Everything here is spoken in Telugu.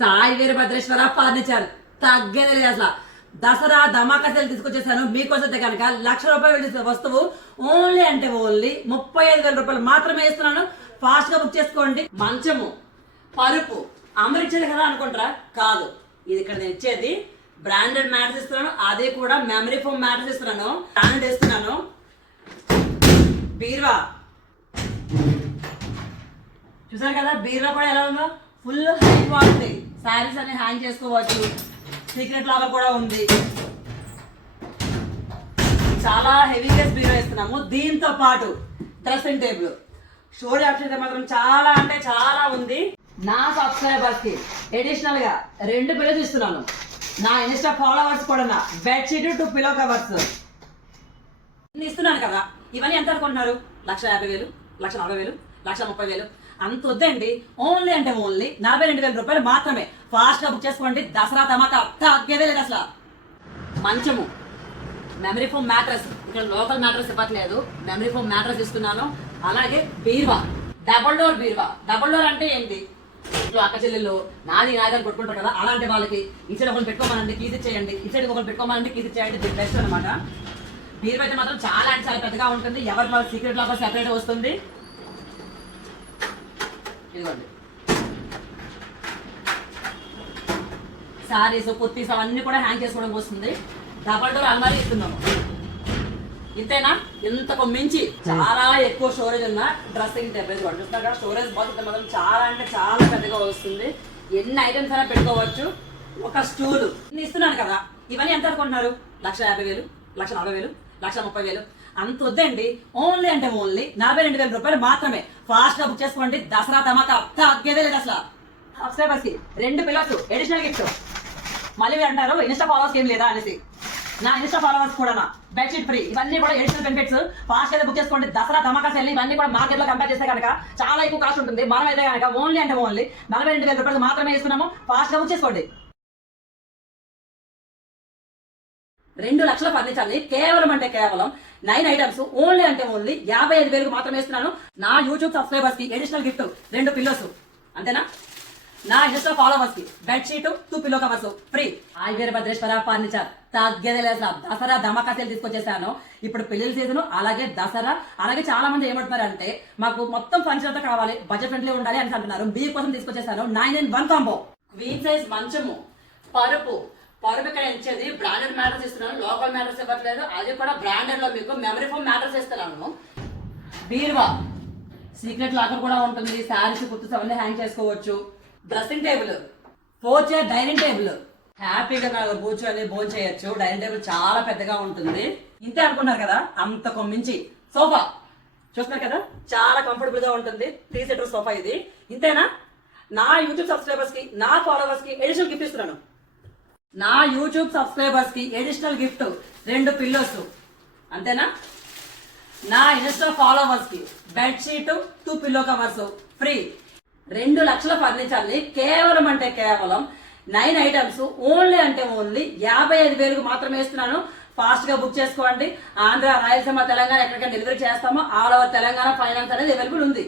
సాయి వీరభద్రేశ్వర ఫర్నిచర్ తగ్గేది లేదు అసలు. దసరా ధమాకా సేల్ తీసుకొచ్చేసాను మీకోసం. కనుక ₹1,00,000 వస్తువు ఓన్లీ అంటే ఓన్లీ 35,000 రూపాయలు మాత్రమే ఇస్తున్నాను. ఫాస్ట్ గా బుక్ చేసుకోండి. మంచము, పరుపు అమరు ఇచ్చేది కదా అనుకుంటారా? కాదు, ఇది ఇక్కడ నేను ఇచ్చేది బ్రాండెడ్ మ్యాట్స్ ఇస్తున్నాను. అదే కూడా మెమరీ ఫోమ్ మ్యాట్స్ ఇస్తున్నాను. బ్రాండెడ్ ఇస్తున్నాను. బీర్వా చూసారు కదా, బీర్వా కూడా ఎలా ఉందో, ఫుల్ హై క్వాలిటీ. శారీస్ అన్ని హ్యాంగ్ చేసుకోవచ్చు. సీక్రెట్ లాగా కూడా ఉంది. చాలా హెవీగా బీర్వా ఇస్తున్నాము. దీంతో పాటు డ్రెస్సింగ్ టేబుల్, స్టోరీ ఆప్షన్ మాత్రం చాలా అంటే చాలా ఉంది. నా సబ్స్క్రైబర్స్ కి అడిషనల్ గా 2 పిల్లలు ఇస్తున్నాను. నా ఇన్స్టా ఫాలోవర్స్ కూడా బెడ్షీట్ 2 పిల్లో కవర్స్ ఇస్తున్నాను కదా. ఇవన్నీ ఎంత అనుకుంటున్నారు? 1,50,000, 1,40,000, 1,30,000 అంత వద్దండి. ఓన్లీ అంటే ఓన్లీ 42,000 రూపాయలు మాత్రమే. ఫాస్ట్ గా బుక్ చేసుకోండి. దసరా ధమాకా తగ్గేదే లేదు అసలు. మంచము, మెమరీ ఫోమ్ మ్యాట్రస్, ఇక్కడ లోకల్ మ్యాట్రస్ ఇవ్వట్లేదు, మెమరీ ఫోమ్ మ్యాట్రస్ ఇస్తున్నాను. అలాగే బీర్వా, డబుల్ డోర్ బీర్వా. డబుల్ డోర్ అంటే ఏంటి? ఇంట్లో అక్క చెల్లెళ్ళు నాది నాదని కొట్టుకుంటారు కదా, అలాంటి వాళ్ళకి ఇచ్చేది ఒకరు పెట్టుకోమనండి, కీస్ ఇచ్చేయండి, ఇచ్చేది ఒకరు పెట్టుకోమనండి, కీస్ ఇచ్చేయండి. ఇది బెస్ట్ అనమాట. బీర్వా అయితే మాత్రం చాలా అంటే చాలా పెద్దగా ఉంటుంది. ఎవరి వాళ్ళ సీక్రెట్ లాగా సెపరేట్ వస్తుంది. ఇదిగోండి, సారీస్, కుర్తీస్ అవన్నీ కూడా హ్యాంగ్ చేసుకోవడం వస్తుంది. డబల్ డోర్ అల్మారీ ఇస్తున్నాము. ఇంతేనా? ఇంతకు మించి చాలా ఎక్కువ స్టోరేజ్ ఉన్న డ్రెస్సింగ్ టేబుల్ చూస్తున్నా. స్టోరేజ్ బాక్స్ మాత్రం చాలా అంటే చాలా పెద్దగా వస్తుంది. ఎన్ని ఐటమ్స్ అయినా పెట్టుకోవచ్చు. ఒక స్టూల్ ఇస్తున్నాను కదా. ఇవన్నీ ఎంత అనుకుంటున్నారు? 1,50,000, 1,40,000, 1,30,000 అంత వద్దండి. ఓన్లీ అంటే ఓన్లీ 42,000 రూపాయలు మాత్రమే. ఫాస్ట్ గా బుక్ చేసుకోండి. దసరా ధమాకా తగ్గేదే లేదు అసలు. సబ్స్క్రైబర్స్ కి 2 పిల్లర్స్ అడిషనల్ గిఫ్ట్. మళ్ళీ అంటారు ఇన్స్టా ఫాలోవర్స్ ఏం లేదా అనేసి. నా ఇన్స్టా ఫాలోవర్స్ కూడా బెడ్షీట్ ఫ్రీ. ఇవన్నీ కూడా అడిషనల్ బెనిఫిట్స్. ఫాస్ట్ గా బుక్ చేసుకోండి. దసరా ధమాకా సేల్. ఇవన్నీ కూడా మార్కెట్ లో కంపేర్ చేస్తే కనుక చాలా ఎక్కువ కాస్ట్ ఉంటుంది. మనం అయితే కనుక ఓన్లీ అంటే ఓన్లీ 42,000 రూపాయలు మాత్రమే ఇస్తున్నాము. ఫాస్ట్ గా బుక్ చేసుకోండి. 2 లక్షల ఫర్నిచర్ ని కేవలం అంటే కేవలం 9 ఐటమ్స్ ఓన్లీ అంటే ఓన్లీ 55,000 మాత్రమే ఇస్తున్నాను. నా యూట్యూబ్ సబ్స్క్రైబర్స్ కి అడిషనల్ గిఫ్ట్ 2 పిల్లోస్. అంతేనా? నా ఇన్స్టా ఫాలోవర్స్ కి bedsheet 2 pillow covers free. Sai Veerabhadreswara furniture తగ్గేదే లేదు. దసరా ధమాకా సేల్ తీసుకొచ్చేసాను. ఇప్పుడు పెళ్లి సీజన్, అలాగే దసరా. అలాగే చాలా మంది ఏమంటున్నారంటే మాకు మొత్తం ఫర్నిచర్ తో కావాలి, బడ్జెట్ ఫ్రెండ్లీ ఉండాలి అని అంటున్నారు. మీ కోసం తీసుకొచ్చేసాను 9 in 1 కాంబో. క్వీన్ సైజ్ మంచము, పరుపు ఇక్కడ ఇచ్చేది బ్రాండెడ్ మ్యాట్రస్ ఇస్తున్నాను. లోకల్ మ్యాట్రస్ ఇవ్వట్లేదు. అది కూడా బ్రాండెడ్ లో మీకు మెమరీ ఫోమ్ మ్యాట్రస్ ఇస్తున్నాను. బీర్వా, సీక్రెట్ లాకర్ కూడా ఉంటుంది. శారీస్, కుర్తీస్ అవన్నీ హ్యాంగ్ చేసుకోవచ్చు. Dressing table, 4 chair dining table. హ్యాపీగా కూర్చొని భోజనం చేయొచ్చు. డైనింగ్ టేబుల్ చాలా పెద్దగా ఉంటుంది. ఇంతే అనుకున్నారు కదా, అంతకు మించి సోఫా చూస్తున్నారు కదా, చాలా కంఫర్టబుల్ గా ఉంటుంది. 3 సీటర్ సోఫా ఇది. ఇంతేనా? నా యూట్యూబ్ సబ్స్క్రైబర్స్ కి, నా ఫాలోవర్స్ కి అడిషనల్ గిఫ్ట్ ఇస్తున్నాను. నా యూట్యూబ్ సబ్స్క్రైబర్స్ కి అడిషనల్ గిఫ్ట్ 2 పిల్లోస్. అంతేనా? నా ఇన్స్టా ఫాలోవర్స్ కి బెడ్షీట్ 2 పిల్లో కవర్స్ ఫ్రీ. 2 లక్షల ఫర్నిచర్ ని కేవలం అంటే కేవలం 9 ఐటమ్స్ ఓన్లీ అంటే ఓన్లీ 55,000 మాత్రమే ఇస్తున్నాను. ఫాస్ట్ గా బుక్ చేసుకోండి. ఆంధ్ర, రాయలసీమ, తెలంగాణ ఎక్కడికైనా డెలివరీ చేస్తామో ఆల్ ఓవర్ తెలంగాణ ఫైనాన్స్ అనేది అవైలబుల్ ఉంది.